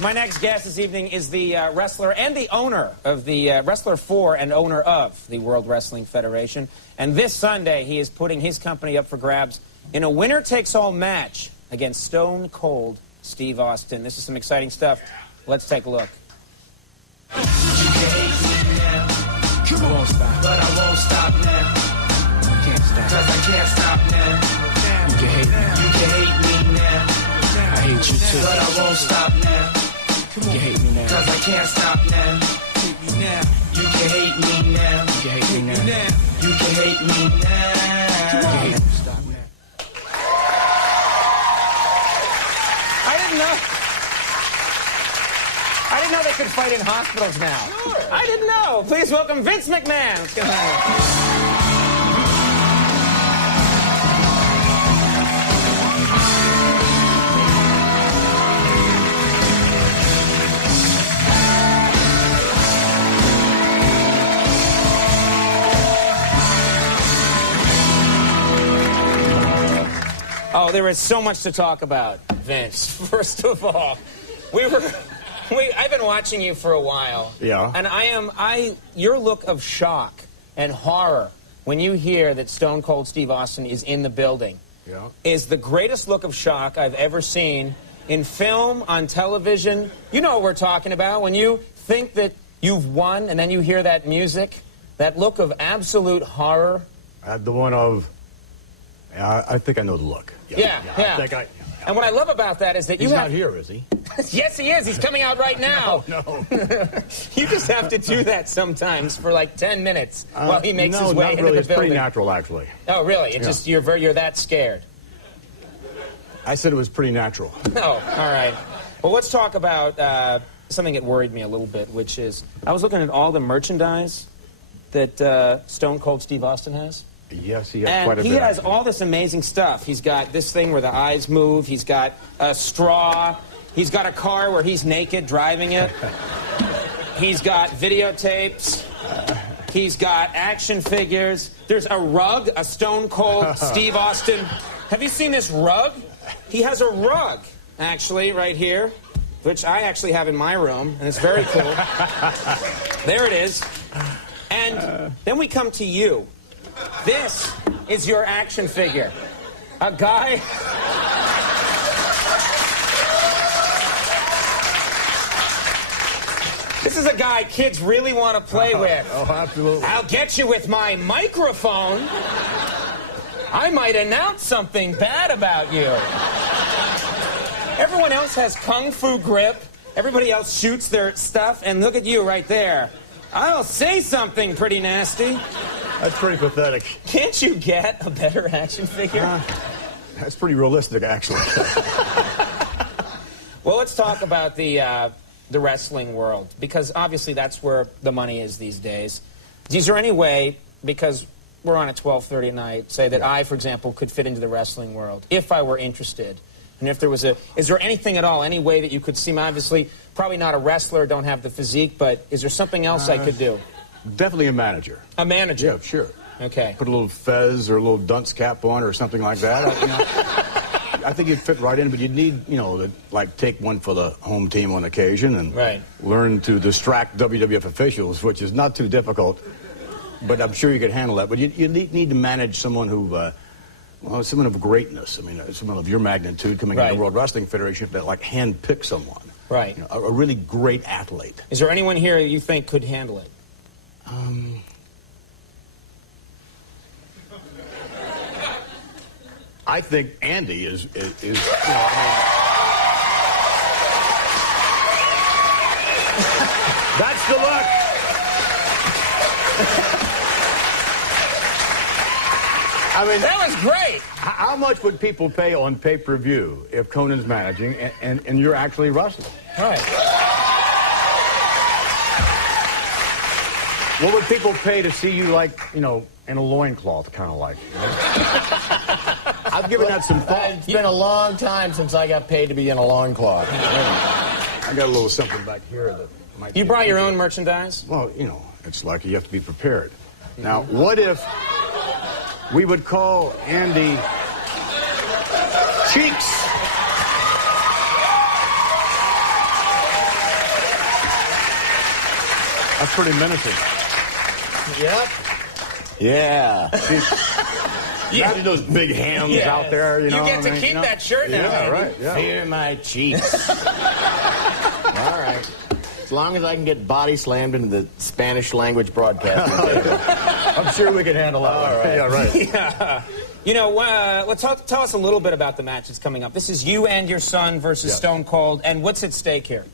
My next guest this evening is the wrestler and the owner of the wrestler for and owner of the World Wrestling Federation. And this Sunday, he is putting his company up for grabs in a winner-takes-all match against Stone Cold Steve Austin. This is some exciting stuff. Let's take a look. You can hate me now. Come on, stop. But I won't stop now. Can't stop. 'Cause I can't stop now. You can hate me. You can hate me now. I hate you too. But I won't stop now. You can hate me now. 'Cause I can't stop now. Hate me now. You can hate me now. You can hate me now. You can hate me now. Come on. Stop now. I didn't know they could fight in hospitals now. Sure. I didn't know. Please welcome Vince McMahon. Let's get him. Oh, there is so much to talk about, Vince. First of all, I've been watching you for a while. Yeah. And your look of shock and horror when you hear that Stone Cold Steve Austin is in the building is the greatest look of shock I've ever seen in film, on television. You know what we're talking about. When you think that you've won and then you hear that music, that look of absolute horror. The one of, I think I know the look. Yeah. I think and what I love about that is that he's not here, is he? Yes, he is. He's coming out right now. No. You just have to do that sometimes for like 10 minutes while he makes his way into really. the It's building. pretty natural, actually. Oh, really? It's just you're that scared. I said it was pretty natural. Oh, all right. Well, let's talk about something that worried me a little bit, which is I was looking at all the merchandise that Stone Cold Steve Austin has. Yes, he has quite a bit. And he has all this amazing stuff. He's got this thing where the eyes move. He's got a straw. He's got a car where he's naked driving it. He's got videotapes. He's got action figures. There's a rug, a Stone Cold Steve Austin. Have you seen this rug? He has a rug, actually, right here, which I actually have in my room, and it's very cool. There it is. And then we come to you. This is your action figure. A guy... This is a guy kids really want to play with. Oh, absolutely. I'll get you with my microphone. I might announce something bad about you. Everyone else has kung fu grip. Everybody else shoots their stuff. And look at you right there. I'll say something pretty nasty. That's pretty pathetic. Can't you get a better action figure? That's pretty realistic, actually. Well, let's talk about the wrestling world, because obviously that's where the money is these days. Is there any way, because we're on at 12:30 at night, say that I, for example, could fit into the wrestling world if I were interested? And if there was is there anything at all, any way that you could see me? Obviously, probably not a wrestler, don't have the physique, but is there something else I could do? Definitely a manager. A manager? Yeah, sure. Okay. Put a little fez or a little dunce cap on or something like that. I think you'd fit right in, but you'd need, to, take one for the home team on occasion and learn to distract WWF officials, which is not too difficult, but I'm sure you could handle that. But you need to manage someone who, someone of greatness. I mean, someone of your magnitude coming into the World Wrestling Federation that, hand-pick someone. Right. A really great athlete. Is there anyone here you think could handle it? I think Andy is that's the look. I mean, that was great. How much would people pay on pay-per-view if Conan's managing and you're actually wrestling? Right. What would people pay to see you, in a loincloth, kind of like? I've given that some thought. It's been a long time since I got paid to be in a loincloth. I got a little something back here that might You brought your own merchandise? Well, it's like you have to be prepared. Now, what if we would call Andy Cheeks? That's pretty menacing. Yep. Yeah. Imagine those big hands out there, you know. You get to keep that shirt now. Yeah, right. Yeah. Fear my cheeks. All right. As long as I can get body slammed into the Spanish language broadcasting table, I'm sure we can handle that. All right. Yeah, right. Yeah. You know, tell us a little bit about the match that's coming up. This is you and your son versus Stone Cold, and what's at stake here?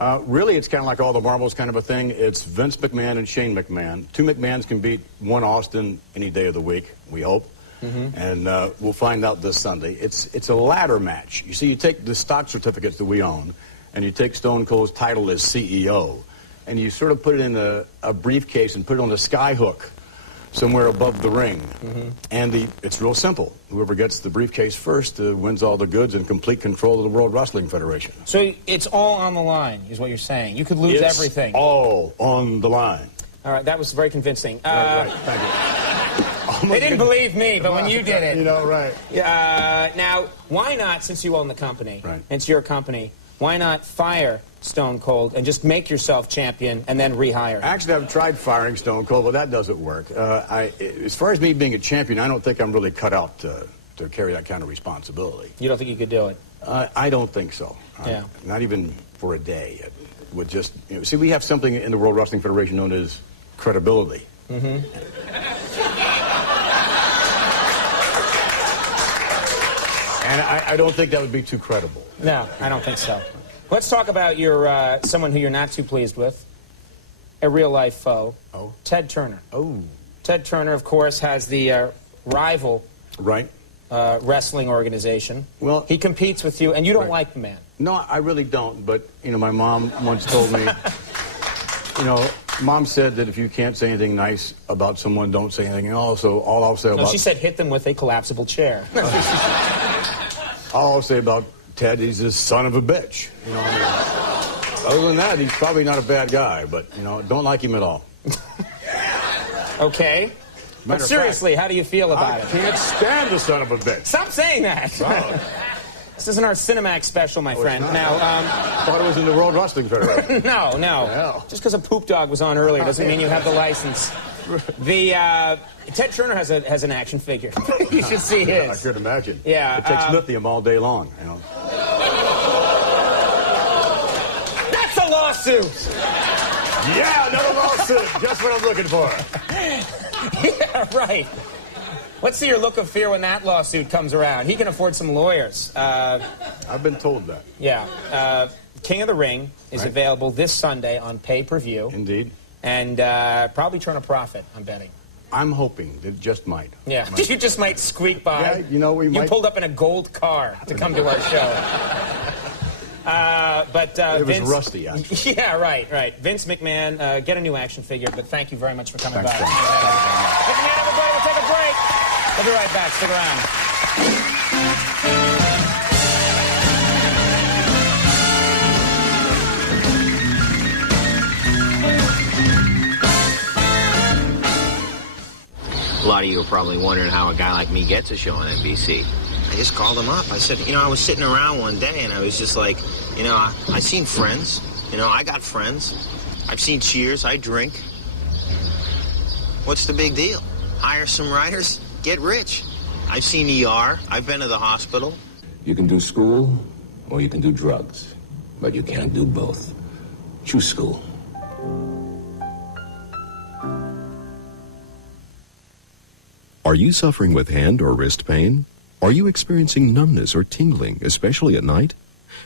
Really, it's kind of like all the marbles kind of a thing. It's Vince McMahon and Shane McMahon. Two McMahons can beat one Austin any day of the week, we hope. And we'll find out this Sunday. It's a ladder match. You see, you take the stock certificates that we own, and you take Stone Cold's title as CEO, and you sort of put it in a briefcase and put it on a sky hook somewhere above the ring. And it's real simple. Whoever gets the briefcase first wins all the goods and complete control of the World Wrestling Federation. So it's all on the line, is what you're saying. You could lose everything. All on the line. All right, that was very convincing. Right, thank you. They didn't believe me, but when you did it. You know, right. Now, why not, since you own the company, and it's your company, why not fire Stone Cold and just make yourself champion and then rehire him? Actually, I've tried firing Stone Cold, but that doesn't work. As far as me being a champion, I don't think I'm really cut out to carry that kind of responsibility. You don't think you could do it? I don't think so. Yeah. Not even for a day. It would just, see, we have something in the World Wrestling Federation known as credibility. And I don't think that would be too credible. No, I don't think so. Let's talk about your someone who you're not too pleased with, a real-life foe, Ted Turner. Ted Turner, of course, has the rival wrestling organization. Well, he competes with you, and you don't like the man. No, I really don't, but, you know, my mom once told me, you know, Mom said that if you can't say anything nice about someone, don't say anything else. So all I'll say about... No, she said hit them with a collapsible chair. All I'll say about Ted, he's a son of a bitch. You know what I mean? Other than that, he's probably not a bad guy, but, you know, don't like him at all. Okay. But seriously, how do you feel about it? I can't stand the son of a bitch. Stop saying that. Wow. This isn't our Cinemax special, my friend. Now, I thought it was in the World Wrestling Federation. No. Hell. Just because a poop dog was on earlier doesn't mean you have the license. Ted Turner has an action figure. You should see his. I could imagine. Yeah. It takes lithium all day long, you know. That's a lawsuit! Yeah, another lawsuit. Just what I'm looking for. Yeah, right. Let's see your look of fear when that lawsuit comes around. He can afford some lawyers. I've been told that. Yeah. King of the Ring is available this Sunday on pay-per-view. Indeed. And probably turn a profit, I'm betting. I'm hoping that it just might. Yeah, you just might squeak by. Yeah, you know, we might. You pulled up in a gold car to come to our show. It Vince, was rusty, actually. Yeah, right. Vince McMahon, get a new action figure, but thank you very much for coming by. Thanks, McMahon, everybody, we'll take a break. We'll be right back. Stick around. A lot of you are probably wondering how a guy like me gets a show on NBC. I just called him up. I said, you know, I was sitting around one day and I was just like, you know, I seen Friends. You know, I got friends. I've seen Cheers. I drink. What's the big deal? Hire some writers, get rich. I've seen ER. I've been to the hospital. You can do school or you can do drugs, but you can't do both. Choose school. Are you suffering with hand or wrist pain? Are you experiencing numbness or tingling, especially at night?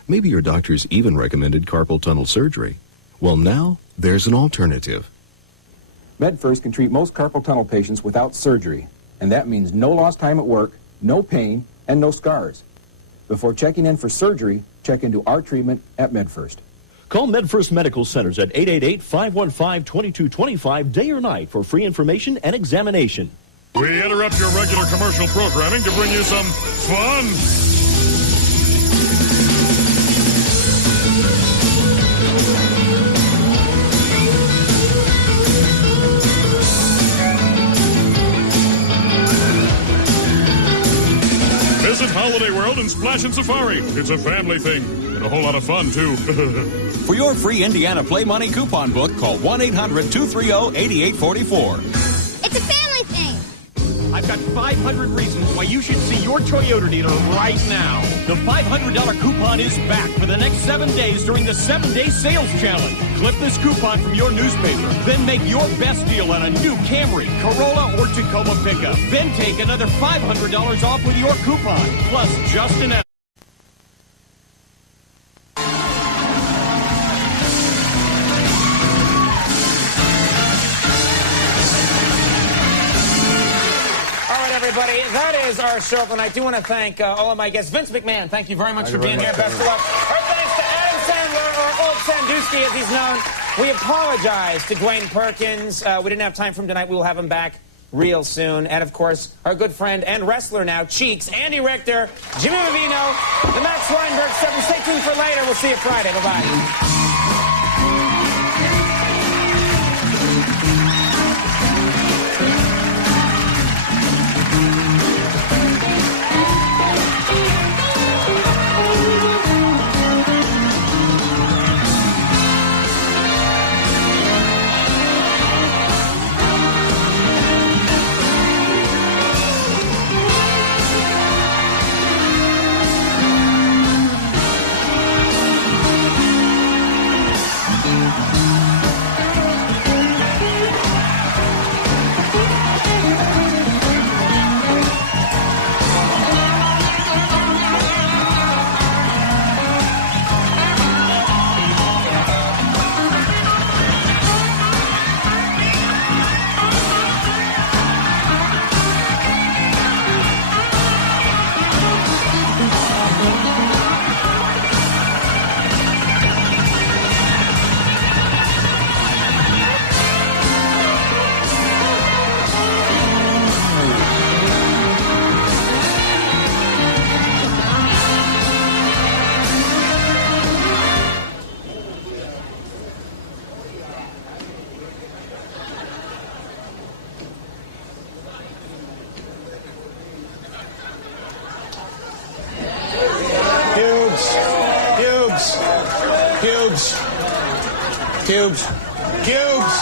Maybe your doctor's even recommended carpal tunnel surgery. Well, now there's an alternative. MedFirst can treat most carpal tunnel patients without surgery, and that means no lost time at work, no pain, and no scars. Before checking in for surgery, check into our treatment at MedFirst. Call MedFirst Medical Centers at 888-515-2225 day or night for free information and examination. We interrupt your regular commercial programming to bring you some fun. Visit Holiday World and Splash and Safari. It's a family thing. And a whole lot of fun, too. For your free Indiana Play Money coupon book, call 1-800-230-8844. It's a family thing. I've got 500 reasons why you should see your Toyota dealer right now. The $500 coupon is back for the next 7 days during the 7-day sales challenge. Clip this coupon from your newspaper. Then make your best deal on a new Camry, Corolla, or Tacoma pickup. Then take another $500 off with your coupon. Plus, just an everybody, that is our show tonight. I do want to thank all of my guests. Vince McMahon, thank you very much for being here. Best of luck. Our thanks to Adam Sandler, or Old Sandusky as he's known. We apologize to Dwayne Perkins. We didn't have time for him tonight. We will have him back real soon. And, of course, our good friend and wrestler now, Cheeks, Andy Richter, Jimmy Vivino, the Max Weinberg 7. Stay tuned for later. We'll see you Friday. Bye-bye. Cubes. Cubes. Cubes.